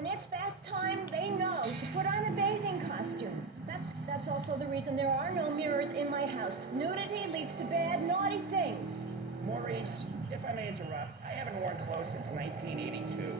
When it's bath time, they know to put on a bathing costume. That's also the reason there are no mirrors in my house. Nudity leads to bad, naughty things. Maurice, if I may interrupt, I haven't worn clothes since 1982.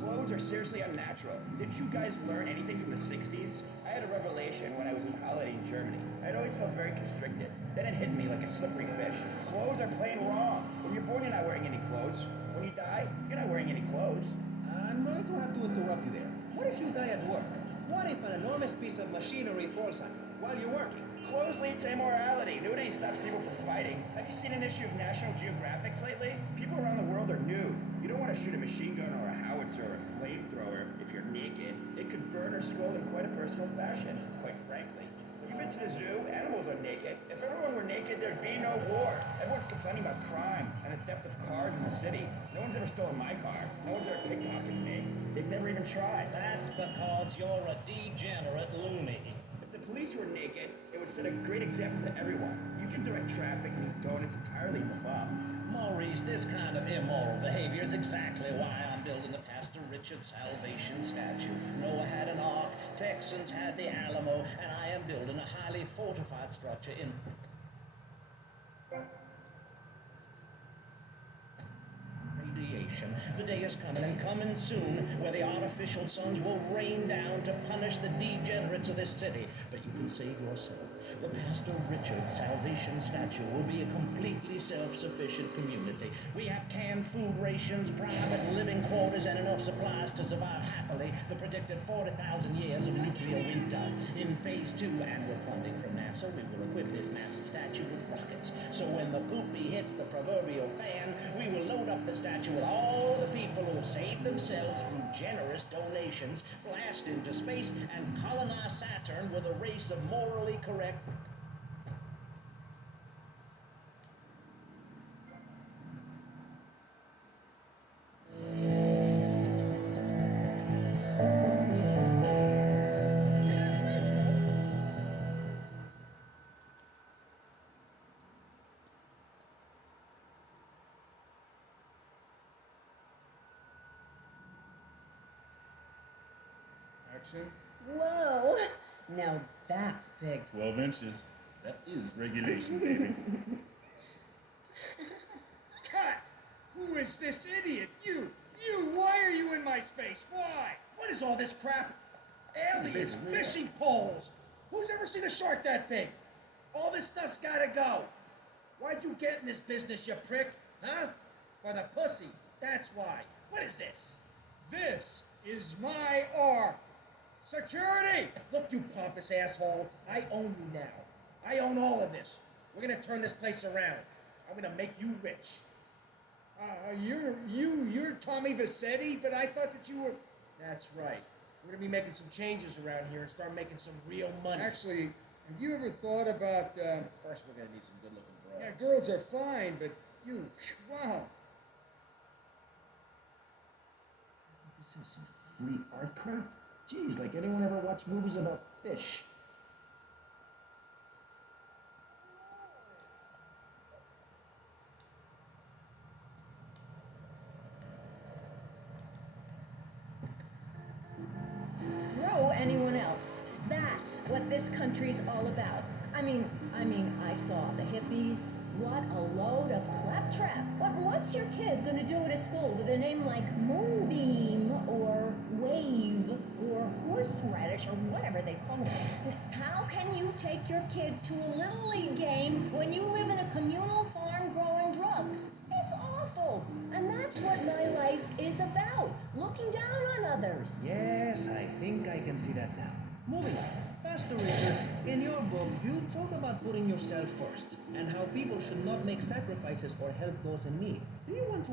Clothes are seriously unnatural. Did you guys learn anything from the 60s? I had a revelation when I was on holiday in Germany. I'd always felt very constricted. Then it hit me like a slippery fish. Clothes are plain wrong. When you're born, you're not wearing any clothes. When you die, you're not wearing any clothes. I'm going to have to interrupt you there. What if you die at work? What if an enormous piece of machinery falls on you while you're working? Clothes lead to immorality. Nudity stops people from fighting. Have you seen an issue of National Geographic lately? People around the world are nude. You don't want to shoot a machine gun or a howitzer or a flamethrower if you're naked. It could burn or scald in quite a personal fashion, quite frankly. Have you been to the zoo? Animals are naked. If everyone were naked, there'd be no war. Everyone's complaining about crime and the theft of cars in the city. No one's ever stolen my car. No one's ever pickpocketed me. They've never even tried. That's because you're a degenerate loony. If the police were naked, it would set a great example to everyone. You can direct traffic and eat donuts entirely in the buff. Maurice, this kind of immoral behavior is exactly why I'm building the Pastor Richard Salvation statue. Noah had an ark, Texans had the Alamo, and I am building a highly fortified structure in... radiation. The day is coming and coming soon where the artificial suns will rain down to punish the degenerates of this city. But you can save yourself. The Pastor Richard Salvation statue will be a completely self-sufficient community. We have canned food rations, private living quarters, and enough supplies to survive happily the predicted 40,000 years of nuclear winter. In phase 2, and with funding from NASA, we will equip this massive statue with rockets. So when the poopy hits the proverbial fan, we will load up the statue with all the people who have saved themselves through generous donations, blast into space, and colonize Saturn with a race of morally correct... Action. Whoa! Now that's big. 12 inches. That is regulation, baby. Cut! Who is this idiot? You! Why are you in my space? Why? What is all this crap? Aliens, fishing poles! Who's ever seen a shark that big? All this stuff's gotta go. Why'd you get in this business, you prick? Huh? For the pussy. That's why. What is this? This is my art. Security! Look, you pompous asshole. I own you now. I own all of this. We're gonna turn this place around. I'm gonna make you rich. You're Tommy Vassetti, but I thought that you were... That's right. We're gonna be making some changes around here and start making some real money. Actually, have you ever thought about, First, we're gonna need some good-looking girls. yeah, girls are fine, but you, wow. This is some free art crap? Geez, like anyone ever watched movies about fish? Screw anyone else. That's what this country's all about. I mean, I saw the hippies. What a load of claptrap. What's your kid gonna do at a school with a name like Moonbeam or Wave or Horseradish or whatever they call it? How can you take your kid to a Little League game when you live in a communal farm growing drugs? It's awful. And that's what my life is about. Looking down on others. Yes, I think I can see that now. Moving on. Pastor Richard, in your book, you talk about putting yourself first and how people should not make sacrifices or help those in need. Do you want to...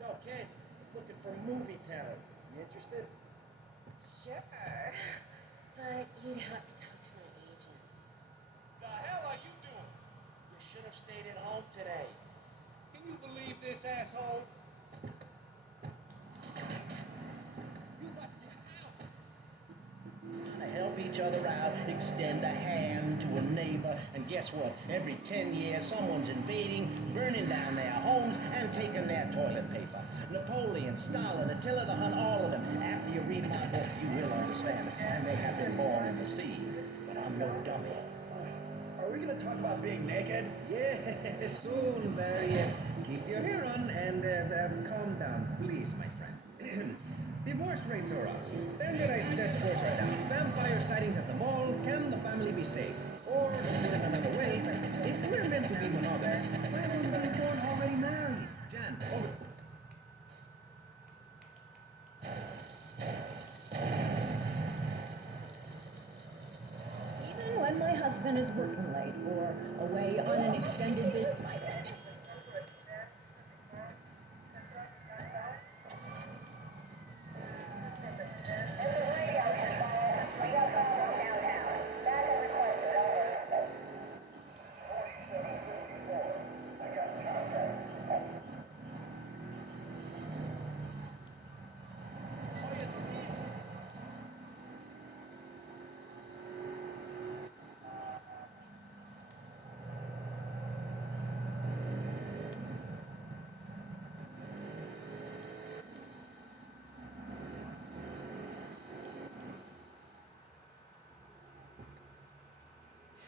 Yo, kid, I'm looking for movie talent. You interested? Sure. But you'd have to talk to my agent. The hell are you doing? You should have stayed at home today. Can you believe this, asshole? You left your house. How the hell be each other out, extend a hand to a neighbor, and guess what? Every 10 years, someone's invading, burning down their homes, and taking their toilet paper. Napoleon, Stalin, Attila the Hun, all of them. After you read my book, you will understand. I may have been born in the sea, but I'm no dummy. Are we gonna talk about being naked? Yeah, soon, Barry. Keep your hair on and calm down, please, my friend. Divorce rates are up. Standardized test scores are down. Vampire sightings at the mall. Can the family be saved? Or, put it another way, if we're meant to be monogamous, why don't we born already married? Jan, over. Even when my husband is working late or away on an extended visit,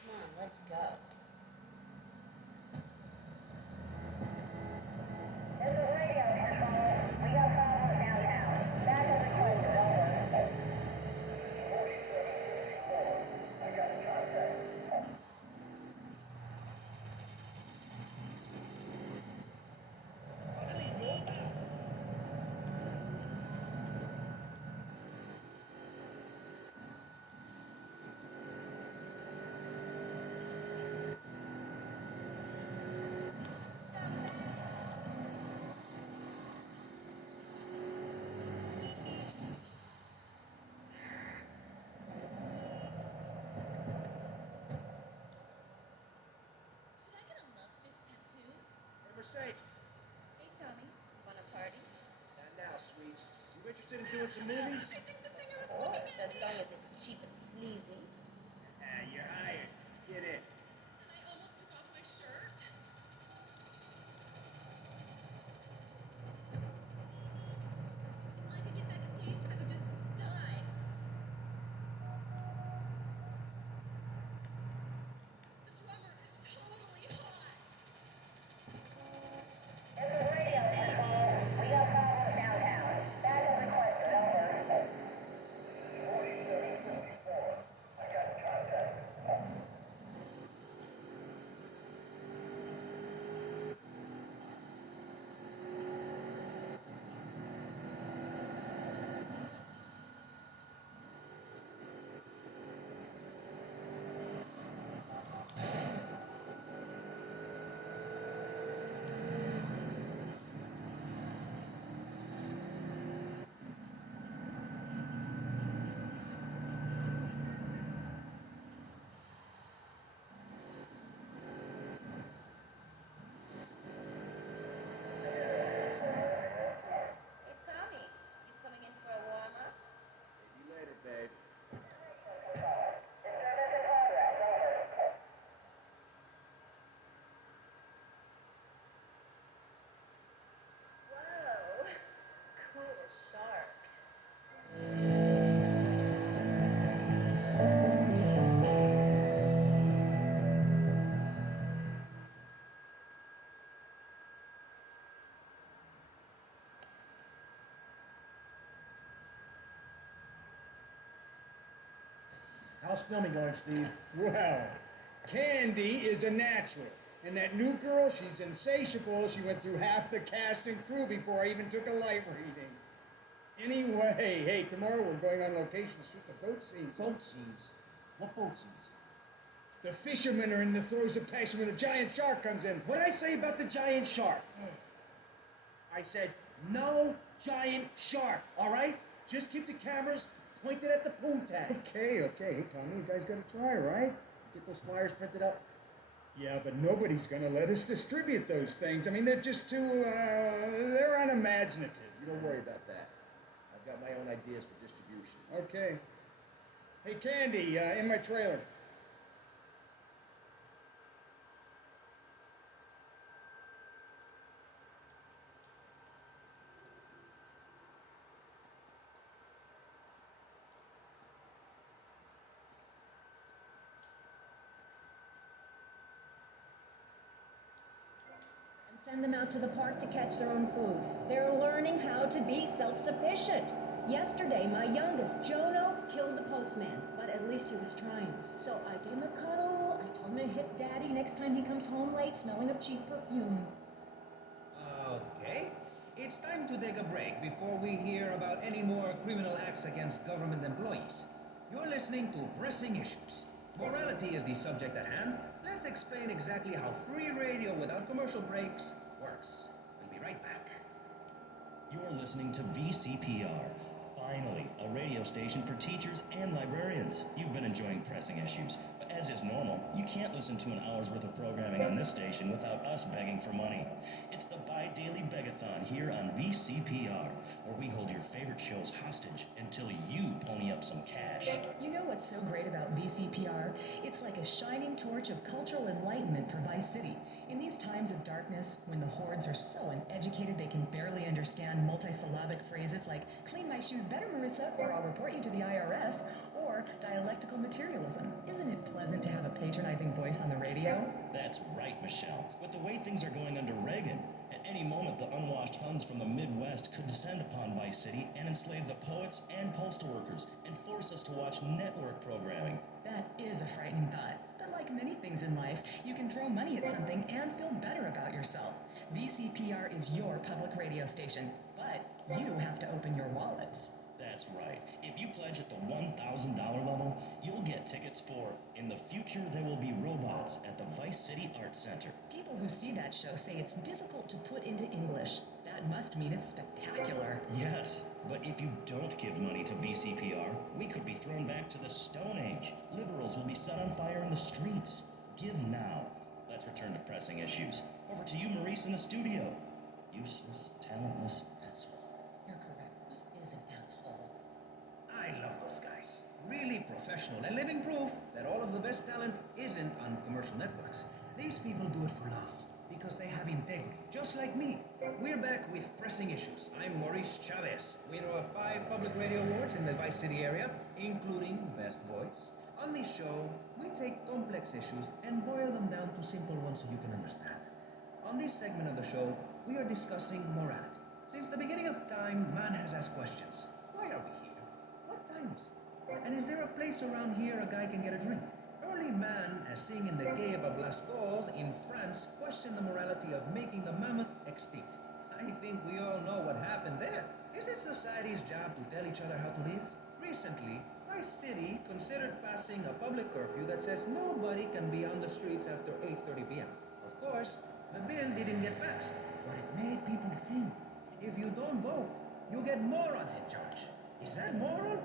Come on, let's go. Hey, Mercedes. Hey, Tommy. Wanna party? Not now, sweets. You interested in doing some movies? Of course, as long as it's cheap and sleazy. You're hired. Get in. Hey, Tommy. You coming in for a warm-up? Maybe later, babe. Whoa. Cool shark. How's filming going, Steve? Well, Candy is a natural. And that new girl, she's insatiable. She went through half the cast and crew before I even took a light reading. Anyway, hey, tomorrow we're going on location to shoot the boat scenes. Boat scenes? What boat scenes? The fishermen are in the throes of passion when the giant shark comes in. What did I say about the giant shark? I said, no giant shark, all right? Just keep the cameras pointed at the pool tank. Okay. Hey, Tommy, you guys gotta try, right? Get those flyers printed up. Yeah, but nobody's gonna let us distribute those things. I mean, they're just too, they're unimaginative. You don't worry about that. I've got my own ideas for distribution. Okay. Hey, Candy, in my trailer. And send them out to the park to catch their own food. They're learning how to be self-sufficient. Yesterday, my youngest, Jono, killed the postman, but at least he was trying. So I gave him a cuddle. I told him to hit daddy next time he comes home late, smelling of cheap perfume. Okay. It's time to take a break before we hear about any more criminal acts against government employees. You're listening to Pressing Issues. Morality is the subject at hand. Let's explain exactly how free radio without commercial breaks works. We'll be right back. You're listening to VCPR. Finally, a radio station for teachers and librarians. You've been enjoying Pressing Issues, but as is normal, you can't listen to an hour's worth of programming on this station without us begging for money. It's the bi-daily begathon here on VCPR, where we hold your favorite shows hostage until you pony up some cash. You know what's so great about VCPR? It's like a shining torch of cultural enlightenment for Vice City. In these times of darkness, when the hordes are so uneducated they can barely understand multisyllabic phrases like, clean my shoes better, Marissa, or I'll report you to the IRS, or dialectical materialism. Isn't it pleasant to have a patronizing voice on the radio? That's right, Michelle. With the way things are going under Reagan, at any moment the unwashed Huns from the Midwest could descend upon Vice City and enslave the poets and postal workers and force us to watch network programming. That is a frightening thought. But like many things in life, you can throw money at something and feel better about yourself. VCPR is your public radio station, but you have to open your wallets. That's right. If you pledge at the $1,000 level, you'll get tickets for In the Future There Will Be Robots at the Vice City Arts Center. People who see that show say it's difficult to put into English. That must mean it's spectacular. Yes, but if you don't give money to VCPR, we could be thrown back to the Stone Age. Liberals will be set on fire in the streets. Give now. Let's return to Pressing Issues. Over to you, Maurice, in the studio. Useless, talentless asshole. You're correct. He is an asshole. I love those guys. Really professional and living proof that all of the best talent isn't on commercial networks. These people do it for love, because they have integrity, just like me. We're back with Pressing Issues. I'm Maurice Chavez, winner of 5 public radio awards in the Vice City area, including Best Voice. On this show, we take complex issues and boil them down to simple ones so you can understand. On this segment of the show, we are discussing morality. Since the beginning of time, man has asked questions. Why are we here? What time is it? And is there a place around here a guy can get a drink? Early man, as seen in the Quai of Lascaux in France, questioned the morality of making the mammoth extinct. I think we all know what happened there. Is it society's job to tell each other how to live? Recently, Vice City considered passing a public curfew that says nobody can be on the streets after 8:30 p.m. Of course, the bill didn't get passed, but it made people think. If you don't vote, you get morons in charge. Is that moral?